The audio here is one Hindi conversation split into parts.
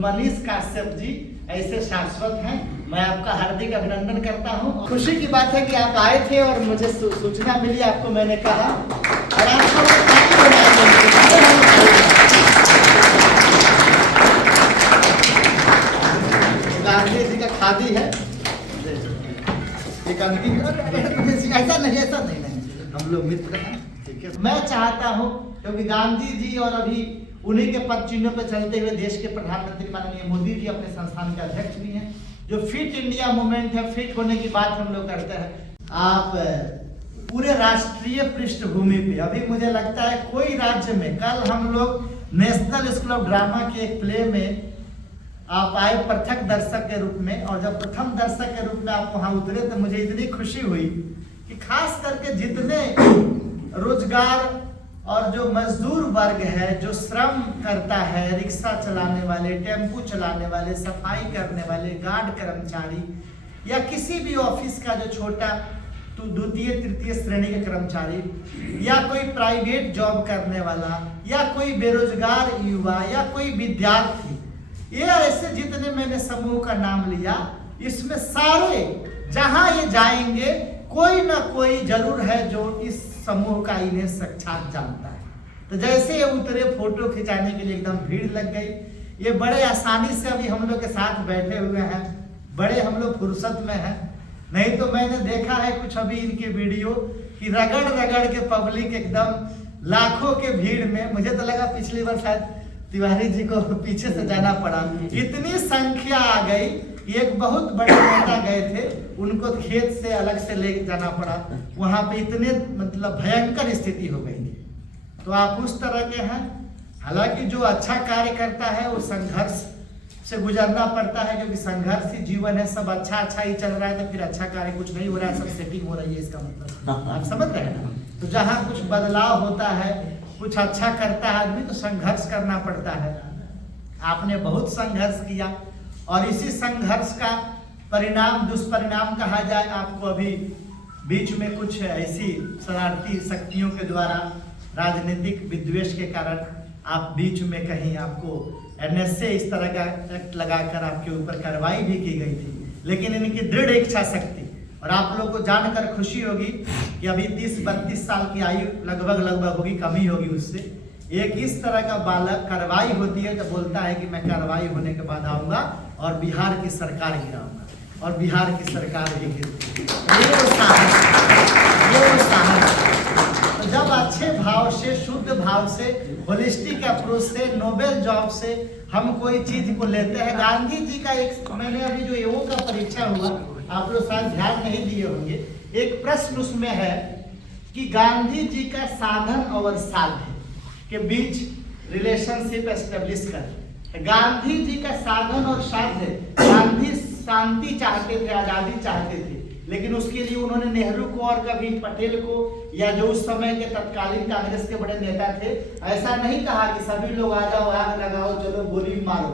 मनीष काश्यप जी ऐसे शाश्वत हैं। मैं आपका हार्दिक अभिनंदन करता हूं। खुशी की बात है कि आप आए थे और मुझे सूचना मिली, आपको मैंने कहा और आपको गांधी जी का खादी है, ऐसा नहीं, हम लोग मित्र हैं, ठीक है। मैं चाहता हूं क्योंकि गांधी जी और अभी उन्हीं के पद चिन्हों पर चलते हुए देश के प्रधानमंत्री माननीय मोदी जी अपने संस्थान के अध्यक्ष भी हैं। जो फिट इंडिया मूवमेंट है, फिट होने की बात हम लोग करते हैं। आप पूरे राष्ट्रीय पृष्ठभूमि पे अभी मुझे लगता है कोई राज्य में, कल हम लोग नेशनल स्कूल ऑफ ड्रामा के एक प्ले में आप आए पृथक दर्शक के रूप में, और जब प्रथम दर्शक के रूप में आप वहां उतरे तो मुझे इतनी खुशी हुई कि खास करके जितने रोजगार और जो मजदूर वर्ग है, जो श्रम करता है, रिक्शा चलाने वाले, टेम्पू चलाने वाले, सफाई करने वाले, गार्ड कर्मचारी या किसी भी ऑफिस का जो छोटा तो द्वितीय तृतीय श्रेणी के कर्मचारी या कोई प्राइवेट जॉब करने वाला या कोई बेरोजगार युवा या कोई विद्यार्थी, ये ऐसे जितने मैंने समूह का नाम लिया, इसमें सारे जहां ये जाएंगे कोई ना कोई जरूर है जो इस समूह का इन्हें साक्षात जानता है। तो जैसे ये उतरे, फोटो खिंचाने के लिए एकदम भीड़ लग गई। ये बड़े आसानी से अभी हम लोग के साथ बैठे हुए हैं, बड़े हम लोग फुर्सत में हैं। नहीं तो मैंने देखा है कुछ अभी इनके वीडियो कि रगड़ रगड़ के पब्लिक एकदम लाखों के भीड़ में, मुझे तो लगा पिछली बार शायद तिवारी जी को पीछे से जाना पड़ा, इतनी संख्या आ गई। एक बहुत बड़े नेता गए थे, उनको खेत से अलग से ले जाना पड़ा, वहां पे इतने मतलब भयंकर स्थिति हो गई थी। तो आप उस तरह के हैं। हालांकि जो अच्छा कार्य करता है वो संघर्ष से गुजरना पड़ता है, क्योंकि संघर्ष ही जीवन है। सब अच्छा ही चल रहा है तो फिर अच्छा कार्य कुछ नहीं हो रहा है, सब सेटिंग हो रही है, इसका मतलब आप समझ रहे हैं ना। तो जहाँ कुछ बदलाव होता है, कुछ अच्छा करता है आदमी, तो संघर्ष करना पड़ता है। आपने बहुत संघर्ष किया और इसी संघर्ष का परिणाम, दुष्परिणाम कहा जाए, आपको अभी बीच में कुछ ऐसी शरारती शक्तियों के द्वारा राजनीतिक विद्वेष के कारण आप बीच में कहीं आपको एनएसए इस तरह का एक्ट लगाकर आपके ऊपर कार्रवाई भी की गई थी। लेकिन इनकी दृढ़ इच्छा शक्ति, और आप लोग को जानकर खुशी होगी कि अभी 30-32 साल की आयु लगभग होगी, कमी होगी उससे, एक इस तरह का बालक कार्रवाई होती है तो बोलता है कि मैं कार्रवाई होने के बाद आऊंगा और बिहार की सरकार गिराऊंगा, और बिहार की सरकार भी गिरती। ये वो साहस। तो जब अच्छे भाव से, शुद्ध भाव से, होलिस्टिक अप्रोच से, नोबेल जॉब से हम कोई चीज को लेते हैं। गांधी जी का एक, मैंने अभी जो एओ का परीक्षा हुआ, आप लोग शायद ध्यान नहीं दिए होंगे, एक प्रश्न उसमें है कि गांधी जी का साधन और साध्य के बीच रिलेशनशिप एस्टेब्लिश कर। गांधी जी का साधन और साध्य, गांधी शांति चाहते थे, आजादी चाहते थे, लेकिन उसके लिए उन्होंने नेहरू को और कभी पटेल को या जो उस समय के तत्कालीन कांग्रेस के बड़े नेता थे, ऐसा नहीं कहा कि सभी लोग आ जाओ, आग लगाओ, चलो गोली मारो,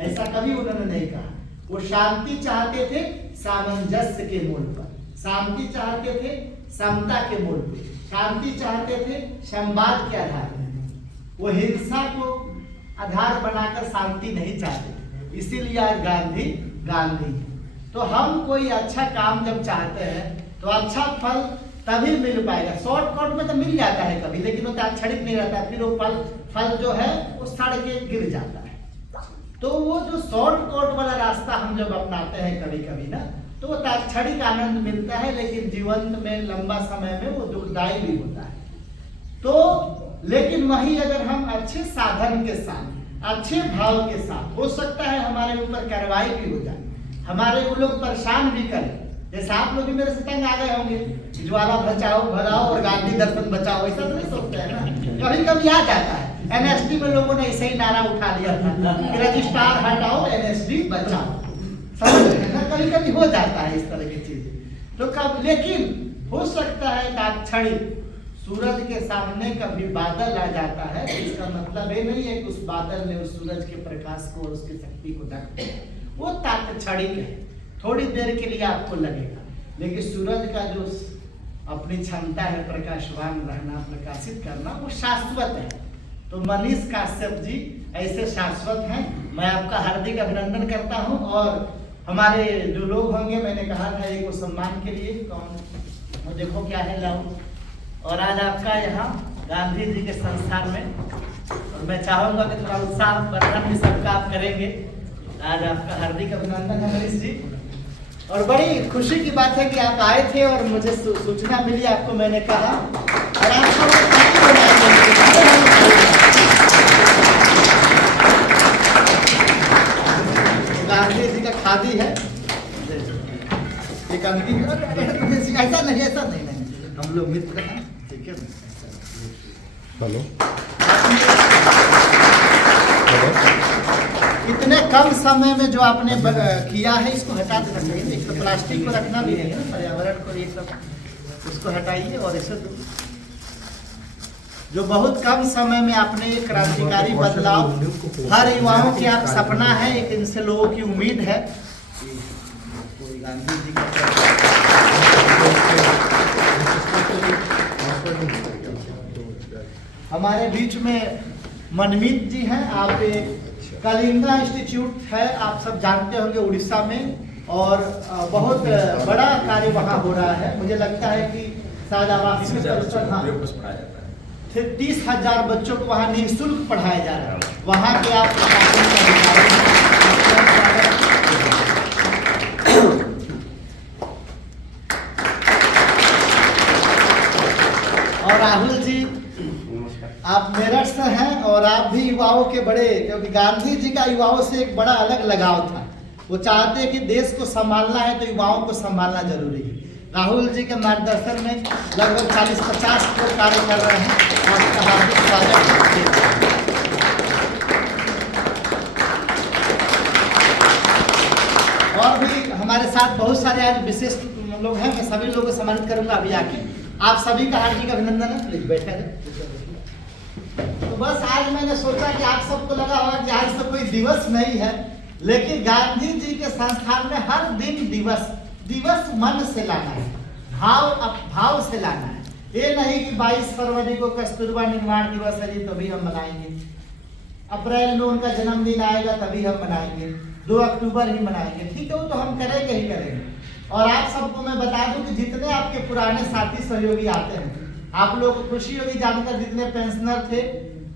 ऐसा कभी उन्होंने नहीं कहा। वो शांति चाहते थे सामंजस्य के मूल पर, शांति चाहते थे समता के मूल पर, शांति चाहते थे संवाद के आधार पर। वो हिंसा को आधार बनाकर शांति नहीं चाहते, इसीलिए आज गांधी। तो हम कोई अच्छा काम जब चाहते हैं तो अच्छा फल तभी मिल पाएगा। शॉर्टकट में तो मिल जाता है कभी, लेकिन वो तात्क्षणिक नहीं रहता, फिर वो फल जो है वो सड़ के गिर जाता है। तो वो जो शॉर्टकट वाला रास्ता हम जब अपनाते हैं कभी कभी ना, तो वो तात्क्षणिक आनंद मिलता है, लेकिन जीवन में लंबा समय में वो दुखदायी भी होता है। तो लेकिन वही अगर हम अच्छे साधन के साथ, अच्छे भाव के साथ, हो सकता है हमारे ऊपर कार्रवाई भी हो जाए, हमारे वो लोग परेशान भी करें। जैसे आप लोग भी मेरे से तंग आ गए होंगे, ज्वाला बचाओ भगाओ और गांधी दर्पण बचाओ, ऐसा तो नहीं सोचते हैं ना। कभी कभी आ जाता है। एनएसडी में लोगों ने ऐसे ही नारा उठा लिया था कि रजिस्ट्रार हटाओ, एनएसडी बचाओ, समझ रहे हैं ना। कभी कभी हो जाता है इस तरह की चीजें। तो कब, लेकिन हो सकता है तात्क्षणिक सूरज के सामने कभी बादल आ जाता है, इसका मतलब ये नहीं है कि उस बादल ने उस सूरज के प्रकाश को और उसकी शक्ति को ढक दिया। वो तात्क्षणिक है, थोड़ी देर के लिए आपको लगेगा, लेकिन सूरज का जो अपनी क्षमता है प्रकाशवान रहना, प्रकाशित करना, वो शाश्वत है। तो मनीष काश्यप जी ऐसे शाश्वत हैं। मैं आपका हार्दिक अभिनंदन करता हूं। और हमारे जो लोग होंगे, मैंने कहा था एक सम्मान के लिए, कौन वो देखो क्या है लाओ। और आज आपका यहाँ गांधी जी के संस्थान में, और मैं चाहूँगा कि थोड़ा उत्साह वर्धन भी सबका आप करेंगे। आज आपका हार्दिक अभिनंदन है मनीष जी। और बड़ी खुशी की बात है कि आप आए थे और मुझे सूचना मिली, आपको मैंने कहा। और आपको गांधी जी का खादी है, एक अंतिम। ऐसा नहीं, हम लोग मित्र हैं, ठीक है। हेलो इतने कम समय में जो आपने किया है, इसको हटा देना चाहिए। तो प्लास्टिक को रखना भी नहीं है ना, पर्यावरण को, ये सब इसको हटाइए। और इसे जो बहुत कम समय में आपने एक क्रांतिकारी बदलाव, हर युवाओं की आप सपना है, एक इनसे लोगों की उम्मीद है। कोई गांधी जी का हमारे बीच में मनमीत जी हैं। आप कलिंगा इंस्टीट्यूट है, आप सब जानते होंगे, उड़ीसा में। और बहुत बड़ा कार्य वहाँ हो रहा है। मुझे लगता है कि शायद आवासीय 30,000 बच्चों को वहाँ निःशुल्क पढ़ाया जा रहा है। वहाँ के आप और राहुल जी, आप मेरठ से हैं और आप भी युवाओं के बड़े, क्योंकि गांधी जी का युवाओं से एक बड़ा अलग लगाव था। वो चाहते हैं कि देश को संभालना है तो युवाओं को संभालना जरूरी है। राहुल जी के मार्गदर्शन में लगभग 40-50 लोग कार्य कर रहे हैं। आपका हार्दिक स्वागत है। और भी हमारे साथ बहुत सारे आज विशिष्ट लोग हैं, मैं सभी लोगों को सम्मानित करूंगा अभी आके। आप सभी का हार्दिक अभिनंदन है। प्लीज बैठा जाए। तो बस आज मैंने सोचा कि आप सबको लगा होगा कि आज तो कोई दिवस नहीं है, लेकिन गांधी जी के संस्थान में हर दिन दिवस मन से लाना है, भाव से लाना है। ये नहीं कि 22 फरवरी को कस्तूरबा निर्माण दिवस है जी तभी हम मनाएंगे, अप्रैल में उनका जन्मदिन आएगा तभी हम मनाएंगे, 2 अक्टूबर ही मनाएंगे। ठीक है, वो तो हम करेंगे ही करेंगे। और आप सबको मैं बता दूं कि जितने आपके पुराने साथी सहयोगी आते हैं, आप लोग को खुशी होगी जानकर, जितने पेंशनर थे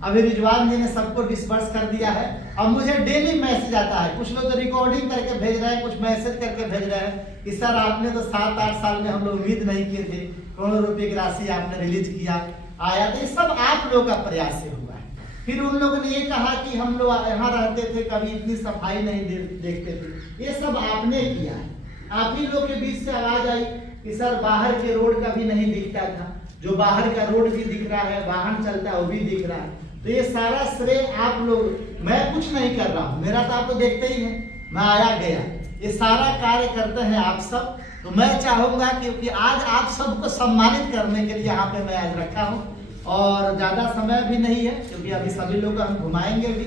अभी रिजवान जी ने सबको डिस्पर्स कर दिया है। अब मुझे डेली मैसेज आता है, कुछ लोग तो रिकॉर्डिंग करके भेज रहे हैं, कुछ मैसेज करके भेज रहे हैं कि सर आपने तो 7-8 साल में हम लोग उम्मीद नहीं किए थे, करोड़ों रुपए की राशि आपने रिलीज किया आया। तो ये सब आप लोगों का प्रयास से हुआ है। फिर उन लोगों ने ये कहा कि हम लोग यहाँ रहते थे, कभी इतनी सफाई नहीं देखते थे। ये सब आपने किया है। आप ही लोग के बीच से आवाज आई कि सर बाहर के रोड कभी नहीं दिखता था, जो बाहर का रोड भी दिख रहा है, वाहन चलता है वो भी दिख रहा है। तो ये सारा श्रेय आप लोग, मैं कुछ नहीं कर रहा हूँ, मेरा तो आपको देखते ही है, मैं आया गया, ये सारा कार्य करते हैं आप सब। तो मैं चाहूंगा क्योंकि आज आप सबको सम्मानित करने के लिए यहाँ पे मैं आज रखा हूँ, और ज्यादा समय भी नहीं है क्योंकि अभी सभी लोग हम घुमाएंगे भी।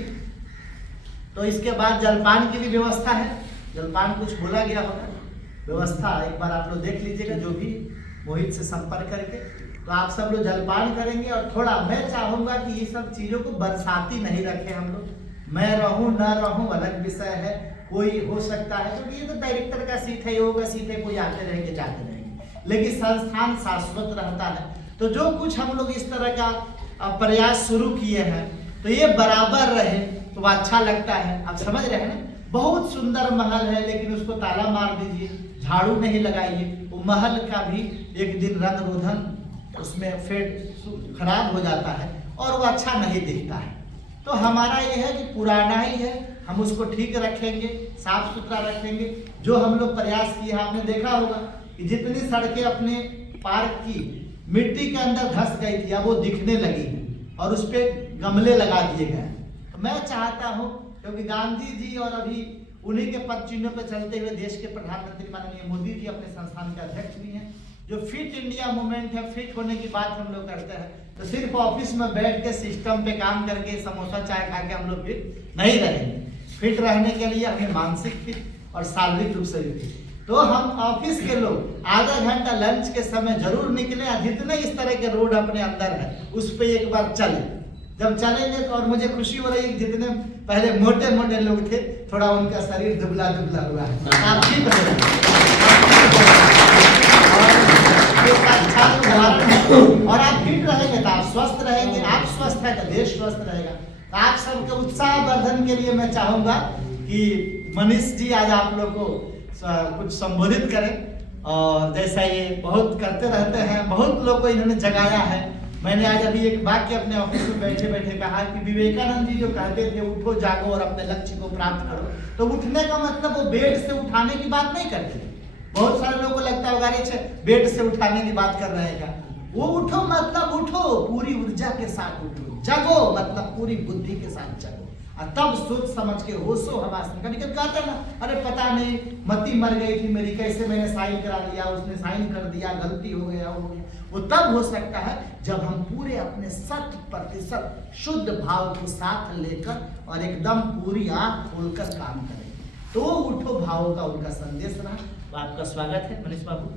तो इसके बाद जलपान की भी व्यवस्था है, जलपान कुछ बोला गया होगा, व्यवस्था एक बार आप लोग देख लीजिएगा, जो भी मोहित से संपर्क करके। तो आप सब लोग जलपान करेंगे। और थोड़ा मैं चाहूंगा कि ये सब चीजों को बरसाती नहीं रखें हम लोग, मैं रहूं ना रहूं अलग विषय है, कोई हो सकता है क्योंकि ये तो डायरेक्टर का सीट है, योग का सीट है, कोई आते रहेंगे जाते रहेंगे, लेकिन संस्थान शाश्वत रहता है। तो जो कुछ हम लोग इस तरह का प्रयास शुरू किए हैं तो ये बराबर रहे तो अच्छा लगता है। आप समझ रहे हैं ना, बहुत सुंदर महल है लेकिन उसको ताला मार दीजिए, झाड़ू नहीं लगाइए, वो महल का भी एक दिन रंग रोधन उसमें फेड खराब हो जाता है और वो अच्छा नहीं दिखता है। तो हमारा ये है कि पुराना ही है, हम उसको ठीक रखेंगे, साफ सुथरा रखेंगे। जो हम लोग प्रयास किए, आपने देखा होगा कि जितनी सड़कें अपने पार्क की मिट्टी के अंदर धंस गई थी, अब वो दिखने लगी और उस पर गमले लगा दिए गए। तो मैं चाहता हूँ क्योंकि गांधी जी और अभी उन्हीं के पद चिन्हों पर चलते हुए देश के प्रधानमंत्री माननीय मोदी जी अपने संस्थान के अध्यक्ष भी हैं। जो फिट इंडिया मूवमेंट है, फिट होने की बात हम लोग करते हैं, तो सिर्फ ऑफिस में बैठ के सिस्टम पे काम करके समोसा चाय खा के हम लोग फिट नहीं रहेंगे। फिट रहने के लिए हमें मानसिक फिट और शारीरिक रूप से भी फिट। तो हम ऑफिस के लोग आधा घंटा लंच के समय जरूर निकले, जितने इस तरह के रोड अपने अंदर है उस पर एक बार चले, जब चलेंगे तो और मुझे खुशी हो रही है कि जितने पहले मोटे मोटे लोग थे थोड़ा उनका शरीर दुबला दुबला हुआ है। आप ठीक हो रहे हैं और आप फिट रहेंगे तो आप स्वस्थ रहेंगे, आप स्वस्थ है तो देश स्वस्थ रहेगा। तो आप सबके उत्साह वर्धन के लिए मैं चाहूंगा कि मनीष जी आज आप लोग को कुछ संबोधित करें। और जैसा ये बहुत करते रहते हैं, बहुत लोग को इन्होंने जगाया है। मैंने आज अभी एक वाक्य अपने ऑफिस में बैठे बैठे कहा कि विवेकानंद जी जो कहते थे उठो जागो और अपने लक्ष्य को प्राप्त करो, तो उठने का मतलब वो बेड से उठाने की बात नहीं करते थे। बहुत सारे लोगों को लगता है गाड़ी बेड से उठाने की बात कर रहे हैं क्या। वो उठो मतलब उठो पूरी ऊर्जा के साथ उठो, जगो मतलब पूरी बुद्धि के साथ जगो और तब सोच समझ के होशो हवास में। कभी कभी कहते हैं ना, अरे पता नहीं मती मर गई थी मेरी, कैसे मैंने साइन करा दिया, उसने साइन कर दिया, गलती हो गया हो गया। वो तब हो सकता है जब हम पूरे अपने 100% शुद्ध भाव को साथ लेकर और एकदम पूरी आंख खोलकर काम करें। तो उठो भावों का उनका संदेश रहा। तो आपका स्वागत है मनीष बाबू।